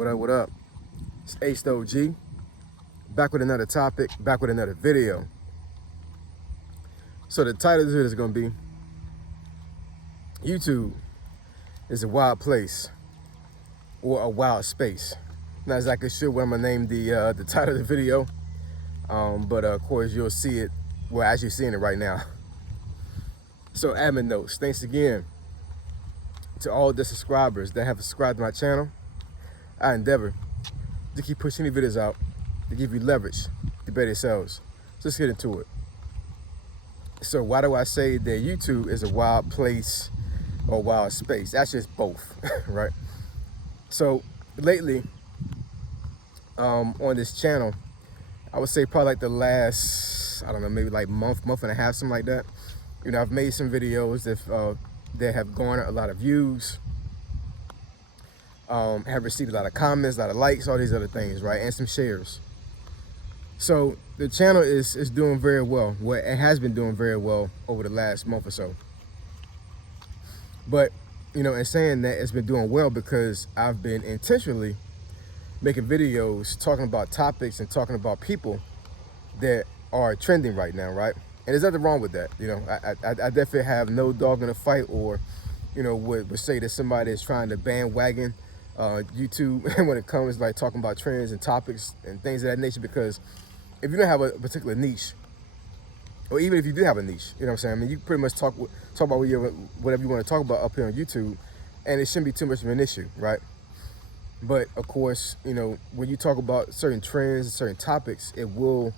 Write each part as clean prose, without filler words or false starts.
What up, what up? It's Ace the OG, back with another topic, back with another video. So the title of this video is going to be, YouTube is a wild place or a wild space. Not exactly sure what I'm going to name the title of the video, but of course you'll see it, well, as you're seeing it right now. So admin notes, thanks again to all the subscribers that have subscribed to my channel. I endeavor to keep pushing the videos out to give you leverage to better yourselves. So let's get into it. So why do I say that YouTube is a wild place or wild space? That's just both, right? So lately, on this channel, I would say probably like the last, I don't know, maybe like month and a half, something like that. You know, I've made some videos that have garnered a lot of views, have received a lot of comments, a lot of likes, all these other things, right? And some shares. So the channel is doing very well. Well, it has been doing very well over the last month or so. But, you know, in saying that, it's been doing well because I've been intentionally making videos talking about topics and talking about people that are trending right now, right? And there's nothing wrong with that. You know, I definitely have no dog in the fight, or, you know, would say that somebody is trying to bandwagon YouTube when it comes to like talking about trends and topics and things of that nature, because if you don't have a particular niche, or even if you do have a niche, you know what I'm saying? I mean, you pretty much talk about whatever you want to talk about up here on YouTube, and it shouldn't be too much of an issue, right? But of course, you know, when you talk about certain trends and certain topics, it will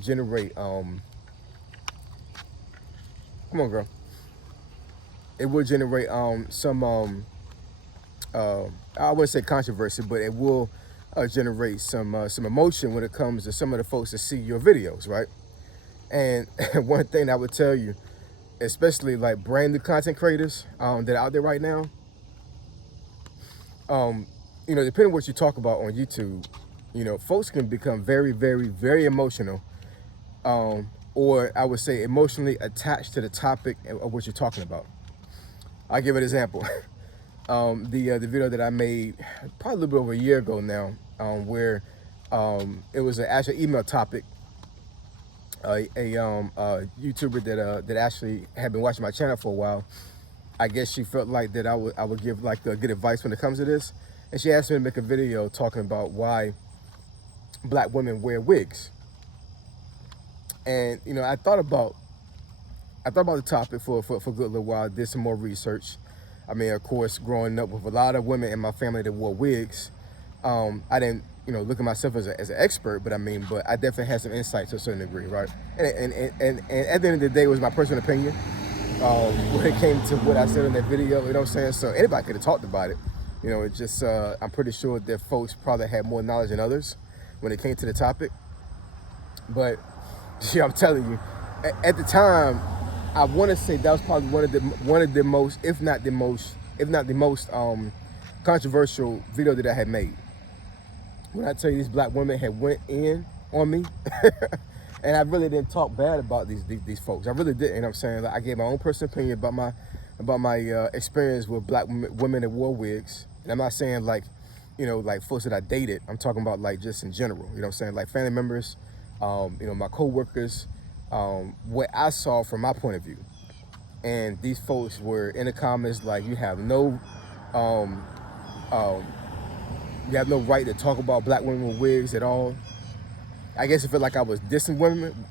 generate, come on, girl. It will generate some, I wouldn't say controversy, but it will generate some emotion when it comes to some of the folks that see your videos, right? And one thing I would tell you, especially like brand new content creators that are out there right now, you know, depending on what you talk about on YouTube, you know, folks can become very, very, very emotional, or I would say emotionally attached to the topic of what you're talking about. I'll give an example. The video that I made probably a little bit over a year ago now, where it was an actual email topic. A YouTuber that actually had been watching my channel for a while, I guess she felt like that I would give like good advice when it comes to this, and she asked me to make a video talking about why black women wear wigs. And you know, I thought about the topic for a good little while, did some more research. I mean, of course, growing up with a lot of women in my family that wore wigs, I didn't, you know, look at myself as an expert, but I definitely had some insight to a certain degree, right? And at the end of the day, it was my personal opinion when it came to what I said in that video, you know what I'm saying? So anybody could have talked about it. You know, it just, I'm pretty sure that folks probably had more knowledge than others when it came to the topic. But, yeah, I'm telling you, at the time, I want to say that was probably one of the most, if not the most controversial video that I had made. When I tell you these black women had went in on me, and I really didn't talk bad about these folks. I really didn't. You know what I'm saying? Like, I gave my own personal opinion about my experience with black women that wore wigs. And I'm not saying like, you know, like folks that I dated. I'm talking about like just in general. You know what I'm saying? Like family members, you know, my co-workers. What I saw from my point of view. And these folks were in the comments like, you have no right to talk about black women with wigs at all. I guess it felt like I was dissing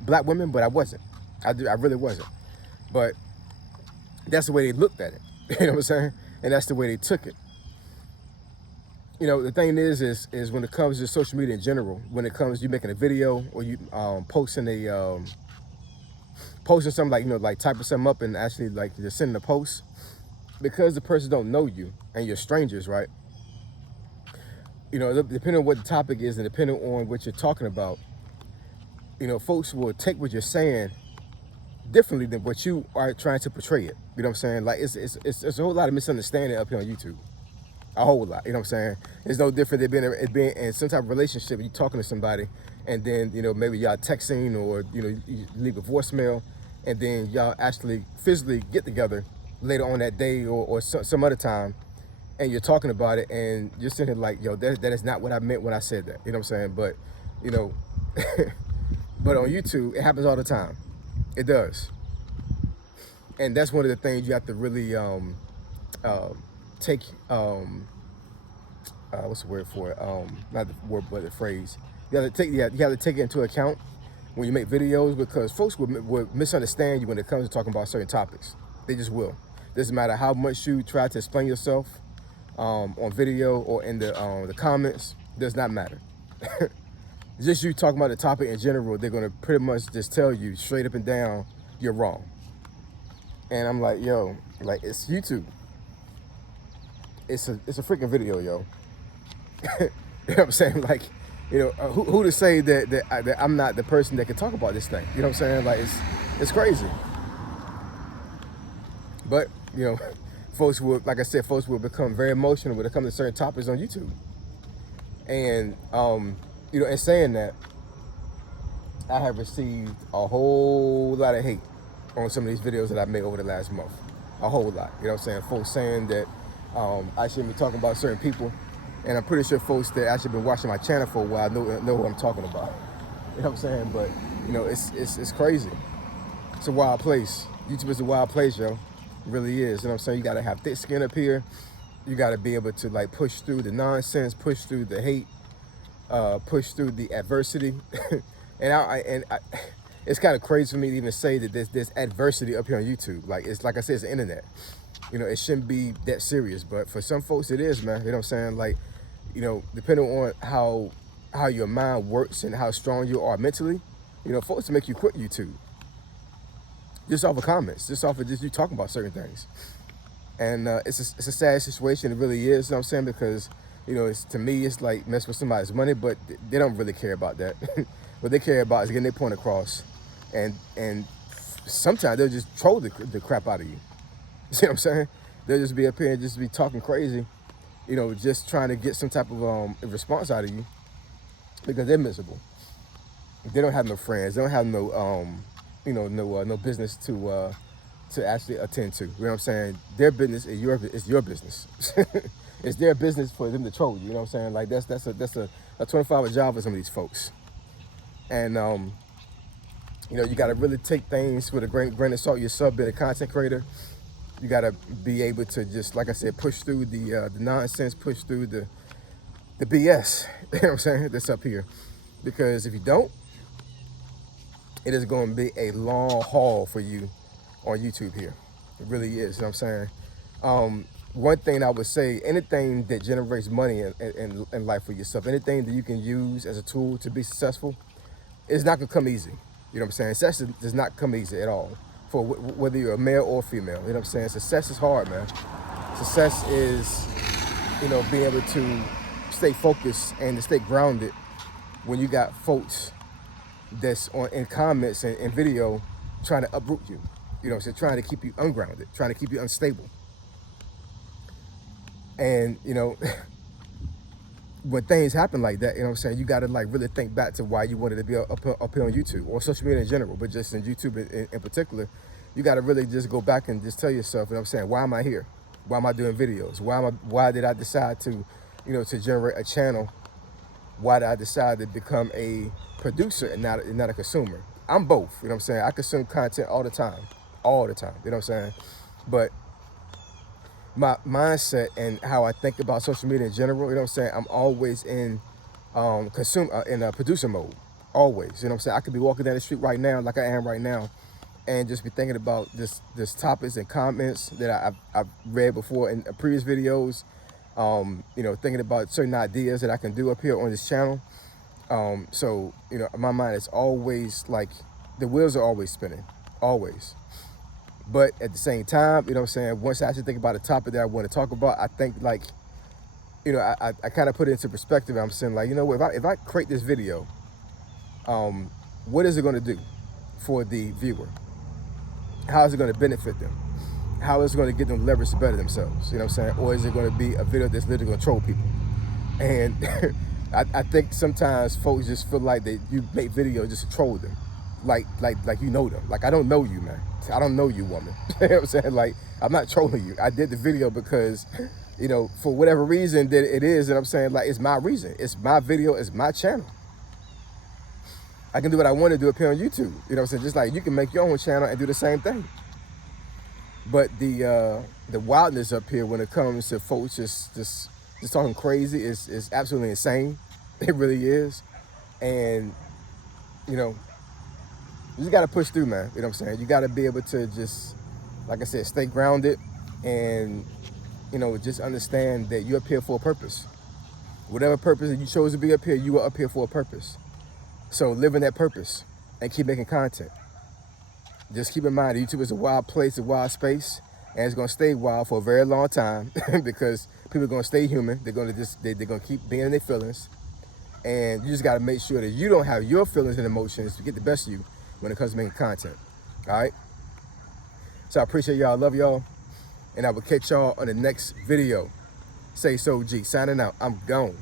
black women, but I wasn't. I really wasn't. But that's the way they looked at it. You know what I'm saying? And that's the way they took it. You know, the thing is when it comes to social media in general, when it comes to you making a video or you posting something, like, you know, like typing something up and actually like just sending a post, because the person don't know you and you're strangers, right? You know, depending on what the topic is and depending on what you're talking about, you know, folks will take what you're saying differently than what you are trying to portray it. You know what I'm saying? Like, it's a whole lot of misunderstanding up here on YouTube. A whole lot, you know what I'm saying? It's no different than being in some type of relationship. You're talking to somebody, and then, you know, maybe y'all texting, or, you know, you leave a voicemail, and then y'all actually physically get together later on that day or some other time, and you're talking about it, and you're sitting here like, yo, that is not what I meant when I said that. You know what I'm saying? But, you know, but on YouTube, it happens all the time. It does. And that's one of the things you have to really take, what's the word for it? Not the word, but the phrase. You have to take it into account when you make videos, because folks will misunderstand you when it comes to talking about certain topics. They just will. Doesn't matter how much you try to explain yourself on video or in the comments, does not matter. Just you talking about the topic in general, they're gonna pretty much just tell you straight up and down, you're wrong. And I'm like, yo, like, it's YouTube. It's a freaking video, yo. You know what I'm saying? Like, you know, who to say that I'm not the person that can talk about this thing? You know what I'm saying? Like, it's crazy. But, you know, folks will, like I said, folks will become very emotional when it comes to certain topics on YouTube. And, you know, in saying that, I have received a whole lot of hate on some of these videos that I made over the last month. A whole lot. You know what I'm saying? Folks saying that I shouldn't be talking about certain people. And I'm pretty sure folks that actually been watching my channel for a while know what I'm talking about. You know what I'm saying? But, you know, it's crazy. It's a wild place. YouTube is a wild place, yo. It really is. You know what I'm saying? You got to have thick skin up here. You got to be able to, like, push through the nonsense, push through the hate, push through the adversity. and it's kind of crazy for me to even say that there's adversity up here on YouTube. Like, it's like I said, it's the internet. You know, it shouldn't be that serious, but for some folks it is, man. You know what I'm saying? Like, you know, depending on how your mind works and how strong you are mentally, you know, folks to make you quit YouTube. Just off of comments, just off of just you talking about certain things. And it's a sad situation, it really is, you know what I'm saying? Because, you know, to me, it's like mess with somebody's money, but they don't really care about that. What they care about is getting their point across. And sometimes they'll just troll the crap out of you. See what I'm saying? They'll just be up here and just be talking crazy, you know, just trying to get some type of response out of you because they're miserable. They don't have no friends. They don't have no, you know, no business to actually attend to. You know what I'm saying? Their business is your business. It's their business for them to troll you. You know what I'm saying? Like, that's a 24-hour job for some of these folks. And you know, you got to really take things with a grain of salt. You're being a content creator. You got to be able to just, like I said, push through the nonsense, push through the BS, you know what I'm saying, that's up here. Because if you don't, it is going to be a long haul for you on YouTube here. It really is, you know what I'm saying? One thing I would say, anything that generates money in life for yourself, anything that you can use as a tool to be successful, it's not going to come easy. You know what I'm saying? Success does not come easy at all. For whether you're a male or female, you know what I'm saying? Success is hard, man. Success is, you know, being able to stay focused and to stay grounded when you got folks that's in comments and video trying to uproot you. You know what I'm saying? Trying to keep you ungrounded, trying to keep you unstable. And, you know, when things happen like that, you know what I'm saying, you got to, like, really think back to why you wanted to be up here on YouTube or social media in general, but just in YouTube in particular. You got to really just go back and just tell yourself, you know what I'm saying, why am I here? Why am I doing videos? Why did I decide to, you know, to generate a channel? Why did I decide to become a producer and not a consumer? I'm both, you know what I'm saying? I consume content all the time, you know what I'm saying? But my mindset and how I think about social media in general, you know what I'm saying, I'm always in producer mode, always, you know what I'm saying? I could be walking down the street right now, like I am right now, and just be thinking about this topics and comments that I've read before in previous videos, you know, thinking about certain ideas that I can do up here on this channel. So, you know, my mind is always, like, the wheels are always spinning, always. But at the same time, you know what I'm saying, once I actually think about a topic that I want to talk about, I think, like, you know, I kind of put it into perspective. I'm saying, like, you know, if I create this video, what is it going to do for the viewer? How is it going to benefit them? How is it going to get them leverage to better themselves? You know what I'm saying? Or is it going to be a video that's literally going to troll people? And I think sometimes folks just feel like that you make videos just to troll them. Like you know them. Like, I don't know you, man. I don't know you, woman. You know what I'm saying? Like, I'm not trolling you. I did the video because you know, for whatever reason that it is, and I'm saying, like, it's my reason. It's my video, it's my channel. I can do what I want to do up here on YouTube. You know what I'm saying? Just like you can make your own channel and do the same thing. But the wildness up here when it comes to folks just talking crazy is absolutely insane. It really is. And, you know, you just got to push through, man. You know what I'm saying? You got to be able to just, like I said, stay grounded and, you know, just understand that you're up here for a purpose. Whatever purpose that you chose to be up here, you are up here for a purpose. So live in that purpose and keep making content. Just keep in mind, YouTube is a wild place, a wild space, and it's gonna stay wild for a very long time because people are gonna stay human. They're gonna keep being in their feelings, and you just gotta make sure that you don't have your feelings and emotions to get the best of you when it comes to making content. All right. So I appreciate y'all, love y'all, and I will catch y'all on the next video. Say so, G. Signing out. I'm gone.